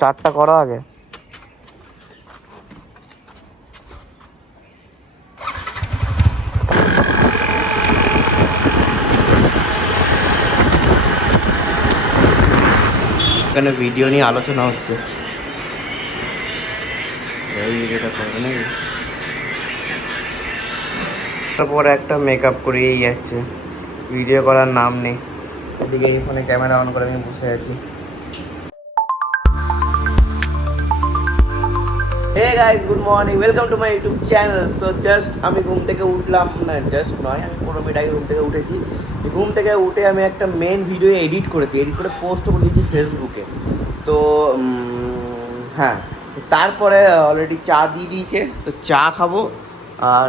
স্টার্টটা করো আগে। এখানে ভিডিও নিয়ে আলোচনা হচ্ছে, এই ভিডিওটা করবে নাকি? তারপরে একটা মেকআপ করেই যাচ্ছে, ভিডিও করার নাম নেই। এদিকে এই ফোনে ক্যামেরা অন করে আমি বসে আছি। Hey guys, good morning, welcome to my YouTube channel. So just আমি ঘুম থেকে উঠলাম, না জাস্ট নয়, আমি 15 মিনিট আগে ঘুম থেকে উঠেছি। ঘুম থেকে উঠে আমি একটা মেন ভিডিও এডিট করেছি, এডিট করে পোস্ট করে দিয়েছি ফেসবুকে। তো হ্যাঁ, তারপরে অলরেডি চা দিয়ে দিয়েছে, তো চা খাবো। আর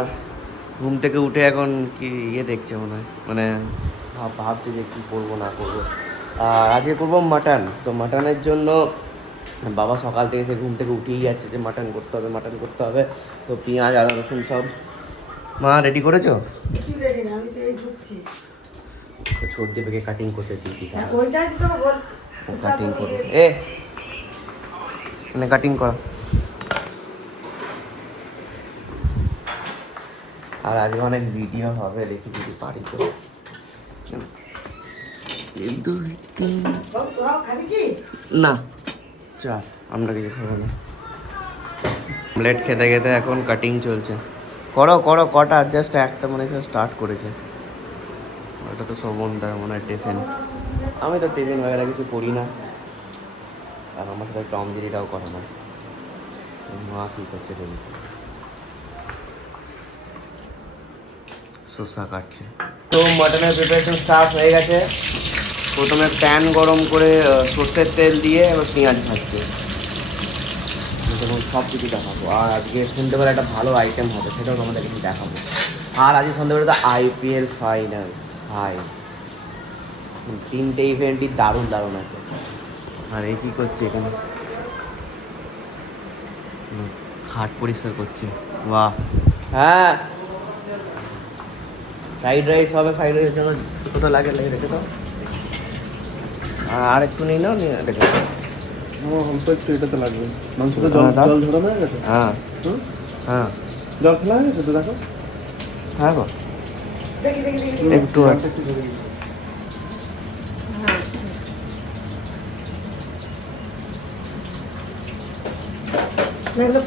ঘুম থেকে উঠে এখন কি দেখছে মনে হয়, মানে ভাবছে যে কী করবো না করবো। আর আজকে করবো মাটন। তো মাটনের জন্য বাবা সকাল থেকে সে ঘুম থেকে উঠেই যাচ্ছে যে মাটন করতে হবে, মাটন করতে হবে। তো পেঁয়াজ আদা রসুন সব মা রেডি করেছো? ছোট দেবে কাটিং করতে দিদি, কাটিং করো মানে কাটিং করা। আর আজকে অনেক ভিডিও হবে, দেখি যদি পারি তো। না চা, আমরা কিছু খাবো না। প্লেট খেতে খেতে এখন কাটিং চলছে। করো করো, কটা জাস্ট একটা মনে হচ্ছে স্টার্ট করেছে। ওটা তো সবনদার মনে হয় টিফিন। আমি তো টিফিন वगैरह কিছু করি না, আর আমার সাথে টম জেরিটাও করে না। মা কী করছে দেখি, শসা কাটছে। তো মাটনের প্রিপারেশন স্টার্ট হয়ে গেছে। প্রথমে প্যান গরম করে সর্ষের তেল দিয়ে এবার পেঁয়াজ ভাজছে। সব কিছু দেখাবো। আর আজকে সন্ধ্যেবেলা একটা ভালো আইটেম হবে, সেটাও তোমাদের কিছু দেখাবো। আর আজকে সন্ধ্যেবেলা তো IPL ফাইনাল, ভাই 3টে ইভেন্টই দারুণ দারুণ আছে। আর এই কী করছে এখানে, খাট পরিষ্কার করছে। বাহ, হ্যাঁ ফ্রাইড রাইস হবে। ফ্রাইড রাইসের জন্য কত লাগে রেখে দাও। আর একটু নিয়ে নাও, নিয়ে রেখে দাও। অল্প একটু এটাতে লাগবে। মাংসটা জল ঝরানো হয়ে গেছে? হ্যাঁ হ্যাঁ, জল ফেলা হয়ে গেছে তো, দেখো। হ্যাঁ গো, একটু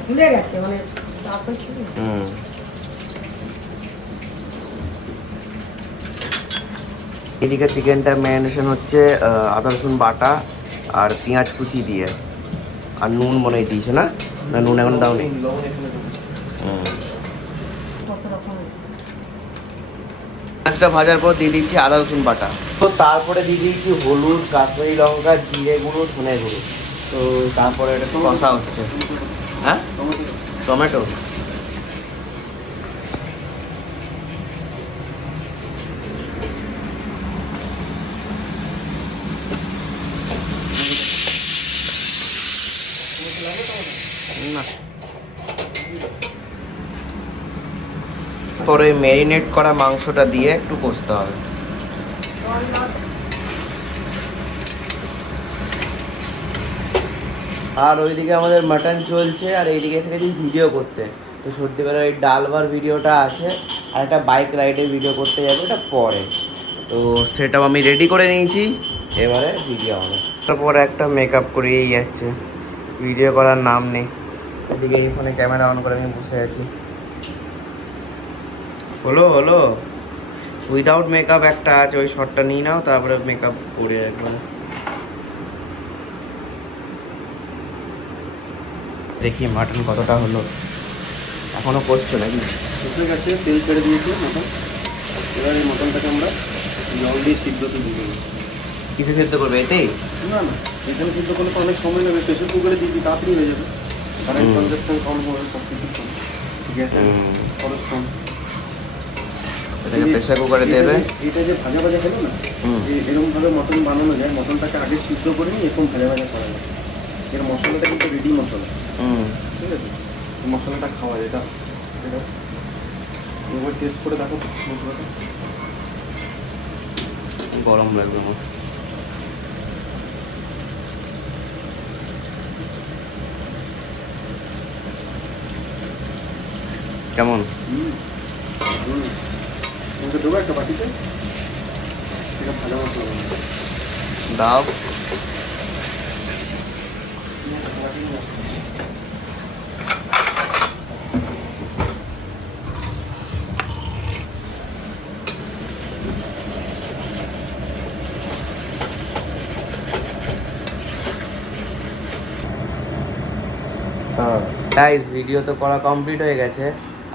ফুলে গেছে মানে। এদিকে চিকেনটা ম্যারিনেশন হচ্ছে আদা রসুন বাটা আর পেঁয়াজ কুচি দিয়ে, আর নুন মনে হয় দিয়েছে না? না নুন এখন দাও নেই। পেঁয়াজটা ভাজার পর দিয়ে দিচ্ছি আদা রসুন বাটা। তো তারপরে দিয়ে দিয়েছি হলুদ, কাশ্মীরি লঙ্কা, জিরে গুঁড়ো, ধনে গুঁড়ো। তো তারপরে এটা একটু কষা হচ্ছে। হ্যাঁ টমেটো, না পরে ম্যারিনেট করা মাংসটা দিয়ে একটু কষতে হবে। আর ওইদিকে আমাদের মাটন চলছে, আর এইদিকে এসে গেছি ভিডিও করতে। তো সত্যিকার ওই ডালবার ভিডিওটা আছে, আর একটা বাইক রাইডের ভিডিও করতে যাবে, ওটা পরে। তো সেটাও আমি রেডি করে নিয়েছি, এবারে ভিডিও হবে। তারপরে একটা মেকআপ করেই যাচ্ছে, ভিডিও করার নাম নেই। এদিকে এই ফোনে ক্যামেরা অন করে আমি বসে আছি। হলো হলো, উইদাউট মেকআপ একটা আছে, ওই শটটা নিয়ে নাও, তারপরে মেকআপ করে একবারে দেখি মাটন কতটা হলো। এখনো করছো নাকি? ঠিক আছে, তেল ছেড়ে দিয়েছি মটন। এবার এই মটনটাকে আমরা জল দিয়ে সিদ্ধতে দিয়ে দেবো। কিসে সেদ্ধ করবে, এতেই? না না, এখানে সিদ্ধ করলে তো অনেক সময় লাগবে। প্রেসার কুকারে দিবি, তাড়াতাড়ি হয়ে যাবে। কারণ কনজাকশন কম হবে, সব কিছু কম, গ্যাসের খরচ কম। এটাকে প্রেসার কুকারে দেবে। এটা যে ভাজা ভাজা হলো না, এরকমভাবে মটন বানানো যায়। মটনটাকে আগে সিদ্ধ করে নিয়ে এরকম ভাজা ভাজা করা যায়। এর মশলাটা কিন্তু রেডি মশলা, ঠিক আছে? মশলাটা খাওয়া যায়। এটা একবার টেস্ট করে দেখো মশলাটা। গরম লাগবে আমার। কেমন? তোমাকে দেবো একটা বাটিতে, এটা ভালো মতো হবে। দাও। গাইস ভিডিও তো করা কমপ্লিট হয়ে গেছে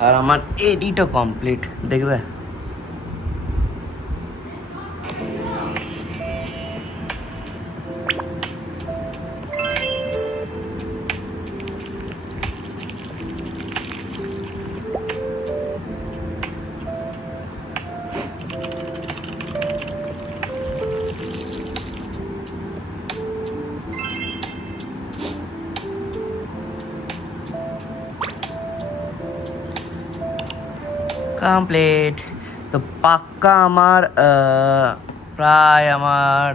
আর আমার এডিটও কমপ্লিট, দেখবে? কমপ্লিট। তো পাক্কা আমার প্রায় আমার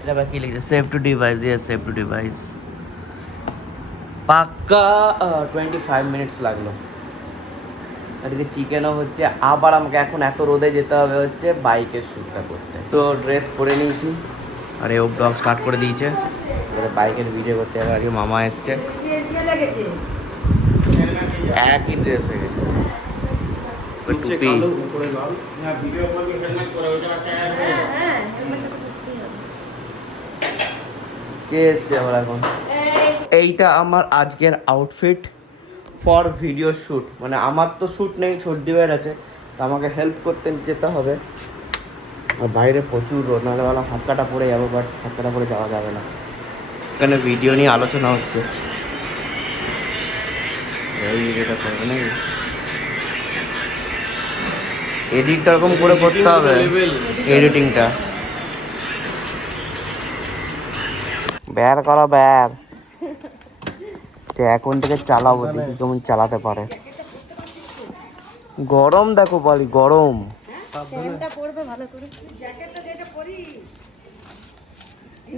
এটা বা কি লিখছে, save two device, yes save two device, পাক্কা 25 মিনিটস লাগলো। এদিকে চিকেনও হচ্ছে, আবার আমাকে এখন এত রোদে যেতে হবে হচ্ছে বাইকের শ্যুটটা করতে। তো ড্রেস পরে নিয়েছি আর এই ব্লগ স্টার্ট করে দিয়েছে, এবারে বাইকের ভিডিও করতে হবে। আগে মামা এসছে, একই ড্রেস হয়ে গেছে, টুপি। কে এসছে আমার এখন? এইটা আমার আজকের আউটফিট ফর ভিডিও শ্যুট। মানে আমার তো শ্যুট নেই, ছোটদিবার আছে, তো আমাকে হেল্প করতে যেতে হবে। আর বাইরে প্রচুর রোদ, নাহলে বলা হাত কাটা পড়ে যাবো, বাট হাত কাটা পড়ে যাওয়া যাবে না। এখানে ভিডিও নিয়ে আলোচনা হচ্ছে, এই ভিডিওটা করবে নাকি? এডিটটা এরকম করে করতে হবে, এডিটিংটা বের করো, বের। তো এখন থেকে চালাবো, দেখি কেমন চালাতে পারে। গরম দেখো বলি, গরম।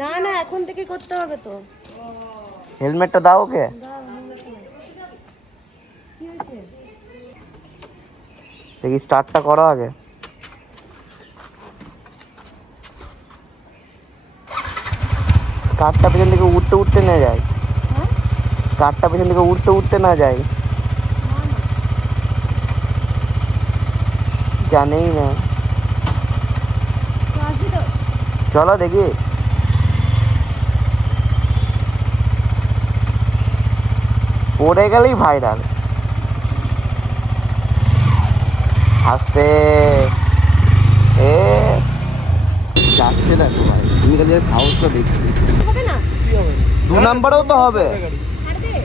না না এখন থেকে করতে হবে তো। হেলমেটটা দাও ওকে। দেখি স্টার্টটা করো আগে। স্টার্টটা পেছন থেকে উঠতে উঠতে না যায়, স্টার্টটা পেছন থেকে উঠতে উঠতে না যায়, জানেই না। চলো দেখি। পড়ে গেলেই ভাইরাল। আস্তে এ যাচ্ছে দেখো ভাই, তুমি কাছে সাহস তো দেখছি। 2 নাম্বারেও তো হবে,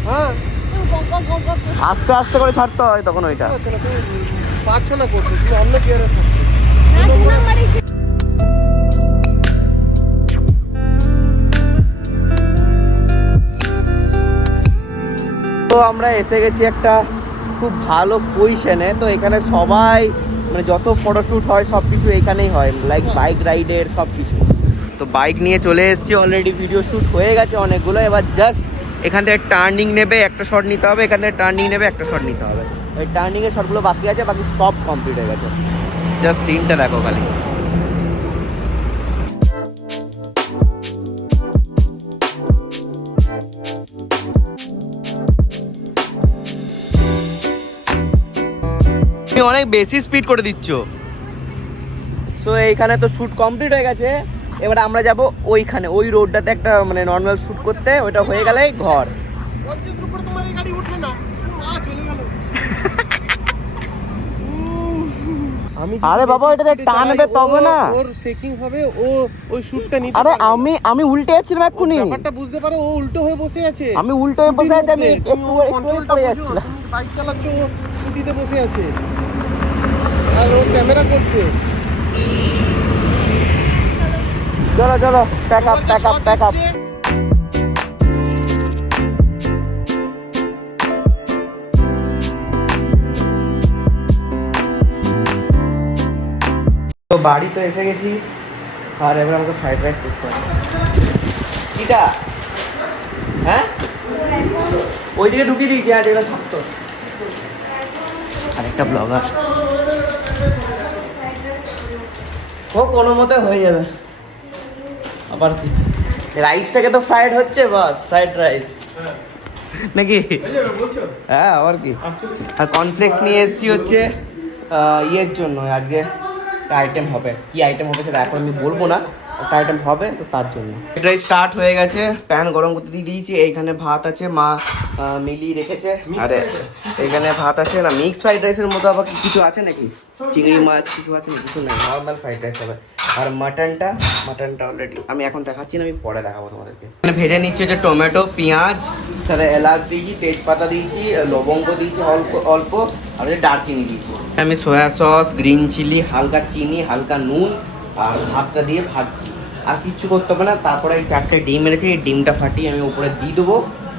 হ্যাঁ আস্তে আস্তে করে ছাড়তে হয় তখন ওইটা। পারছো না করতে, তুমি অন্য গিয়ারে তো আমরা এসে গেছি একটা খুব ভালো পজিশনে। তো এখানে সবাই মানে যত ফটোশ্যুট হয় সব কিছু এখানেই হয়, লাইক বাইক রাইডের সব কিছু। তো বাইক নিয়ে চলে এসেছি, অলরেডি ভিডিও শ্যুট হয়ে গেছে অনেকগুলো। এবার জাস্ট এখান থেকে টার্নিং নেবে, একটা শট নিতে হবে, এখান থেকে টার্নিং নেবে, একটা শট নিতে হবে। ওই টার্নিংয়ের শটগুলো বাকি আছে, বাকি সব কমপ্লিট হয়ে গেছে। জাস্ট সিনটা দেখো খালি। তুমি অনেক বেশি স্পিড করে দিচ্ছ। সো এইখানে তো শ্যুট কমপ্লিট হয়ে গেছে, এবার আমরা যাব ওইখানে, ওই রোডটাতে একটা মানে নর্মাল শ্যুট করতে। ওইটা হয়ে গেলেই ঘর। আরে বাবা এটাতে টানবে তবে না, ওর চেকিং হবে, ও ওই শুটটা নিতে। আরে আমি উল্টে যাচ্ছিলাম এক্ষুনি, ব্যাপারটা বুঝতে পারো। ও উল্টো হয়ে বসে আছে, আমি উল্টো হয়ে বসে আছি, আমি একটু কন্ট্রোলটা পড়ে বুঝো। যাচ্ছিলাম। তুমি বাইক চালাচ্ছ, ও স্কুটিতে বসে আছে আর ও ক্যামেরা করছে। চলো চলো, pack up pack up pack up. তো বাড়ি তো এসে গেছি, আর এবার আমাকে ফ্রাইড রাইস করতে হবে। কিটা হ্যাঁ ওইদিকে ঢুকিয়ে দিয়েছি, আর যেটা থাকতো একটা ব্লগার। ও কোনো মতে হয়ে যাবে। আবার কি রাইসটাকে তো ফ্রাইড হচ্ছে, বাস ফ্রাইড রাইস নাকি? হ্যাঁ আবার কি। আর কর্নফ্লেক্স নিয়ে এসেছি হচ্ছে ইয়ের জন্য, আজকে আইটেম হবে। কি আইটেম হবে সেটা এখন আমি বলবো না, একটা আইটেম হবে তো তার জন্য। এটাই স্টার্ট হয়ে গেছে, প্যান গরম করতে দিয়ে দিয়েছি। এইখানে ভাত আছে, মা মিলিয়ে রেখেছে। আরে এখানে ভাত আছে না, মিক্স ফ্রাইড রাইসের মতো আবার কিছু আছে নাকি? চিংড়ি মাছ কিছু আছে না? কিছু নেই, নর্মাল ফ্রাইড রাইস হবে। আর মাটনটা অলরেডি আমি এখন দেখাচ্ছি না, আমি পরে দেখাবো তোমাদেরকে। এখানে ভেজে নিচ্ছি হচ্ছে টমেটো, পেঁয়াজ, সাথে এলাচ দিয়েছি, তেজপাতা দিয়েছি, লবঙ্গ দিয়েছি অল্প অল্প, আর হচ্ছে দারচিনি দিয়েছি। আমি সয়া সস, গ্রিন চিলি, হালকা চিনি, হালকা নুন আর ভাতটা দিয়ে ভাজছি। আর কিচ্ছু করতে হবে না। তারপরে এই 4টে ডিম এনেছি, এই ডিমটা ফাটিয়ে আমি উপরে দিয়ে দেবো,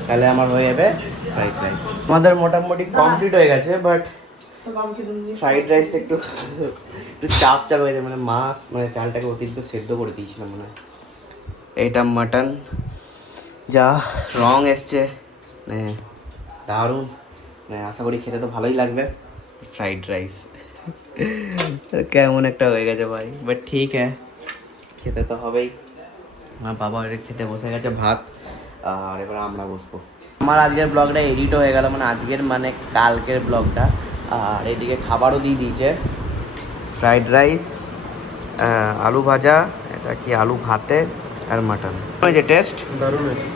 তাহলে আমার হয়ে যাবে ফ্রাইড রাইস। আমাদের মোটামুটি কমপ্লিট হয়ে গেছে, বাট ফ্রাইড রাইসটা একটু চাপ হয়ে যায়। মানে মা চালটাকে অতিরিক্ত সেদ্ধ করে দিয়েছিল মনে হয়। এইটা মাটন, যা রং এসছে দারুণ, আশা করি খেতে তো ভালোই লাগবে। ফ্রাইড রাইস কেমন একটা হয়ে গেছে ভাই, বাট ঠিক হ্যাঁ, খেতে তো হবেই। আমার বাবা এটা খেতে বসে গেছে ভাত, আর এবার আমরা বসবো। আমার আজকের ব্লগটা এডিটও হয়ে গেল, মানে আজকের মানে কালকের ব্লগটা। আর এদিকে খাবারও দিয়ে দিয়েছে, ফ্রাইড রাইস, আলু ভাজা, এটা কি আলু ভাতে আর মাটন। হয়েছে টেস্ট দারুণ হয়েছে।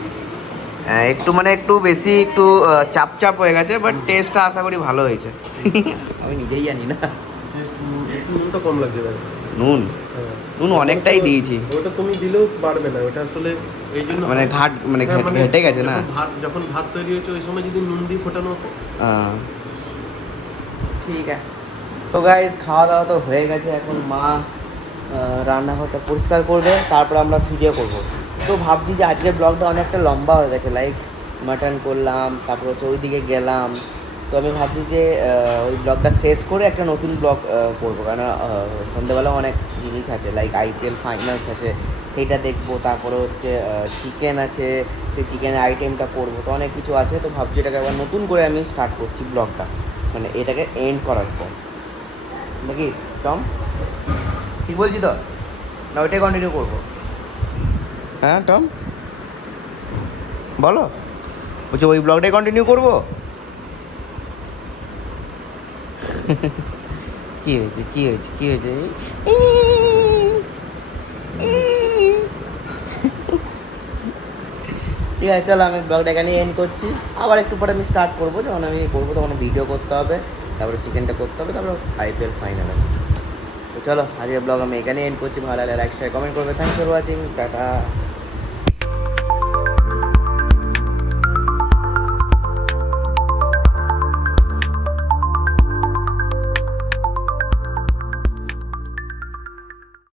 একটু বেশি একটু চাপ হয়ে গেছে, বাট টেস্টটা আশা করি ভালো হয়েছে। আমি নিজেই জানি না। নুনটা কম লাগছে ব্যাস। নুন অনেকটাই দিয়েছি। ওটা তুমি দিলেও পারবে না, ওটা আসলে এই জন্য মানে ঘেটে গেছে না। যখন ভাত তৈরি হয়েছে ওই সময় যদি নুন দিয়ে ফোটানো হতো। ঠিক আছে। তো গাইস খাওয়া দাওয়া তো হয়ে গেছে, এখন মা রান্নাঘরটা পরিষ্কার করবে, তারপর আমরা ভিডিও করব। তো ভাবছি যে আজকের ব্লগটা অনেকটা লম্বা হয়ে গেছে, লাইক মাটন করলাম, তারপর হচ্ছে ওইদিকে গেলাম। তো আমি ভাবছি যে ওই ব্লগটা শেষ করে একটা নতুন ব্লগ করবো, কারণ সন্ধ্যেবেলা অনেক জিনিস আছে, লাইক আইপিএল ফাইনালস আছে, সেইটা দেখবো। তারপরে হচ্ছে চিকেন আছে, সেই চিকেনের আইটেমটা করবো। তো অনেক কিছু আছে, তো ভাবছি এটাকে আবার নতুন করে আমি স্টার্ট করছি ব্লগটা, মানে এটাকে এন্ড করার পর নাকি টম? ঠিক বলছি তো না? ওইটাই কন্টিনিউ করবো। হ্যাঁ টম বলো, বলছি ওই ব্লগটাই কন্টিনিউ করবো? কি হয়েছে ঠিক আছে, চলো আমি ব্লগটা এখানে এন্ড করছি। আবার একটু পরে আমি স্টার্ট করবো, যখন আমি করবো তখন ভিডিও করতে হবে, তারপরে চিকেনটা করতে হবে, তারপরে আইপিএল ফাইনাল আছে। তো চলো আজকের ব্লগ আমি এখানে এন্ড করছি। ভালো লাগলে লাইক শেয়ার কমেন্ট করবে। Thanks for watching, tata.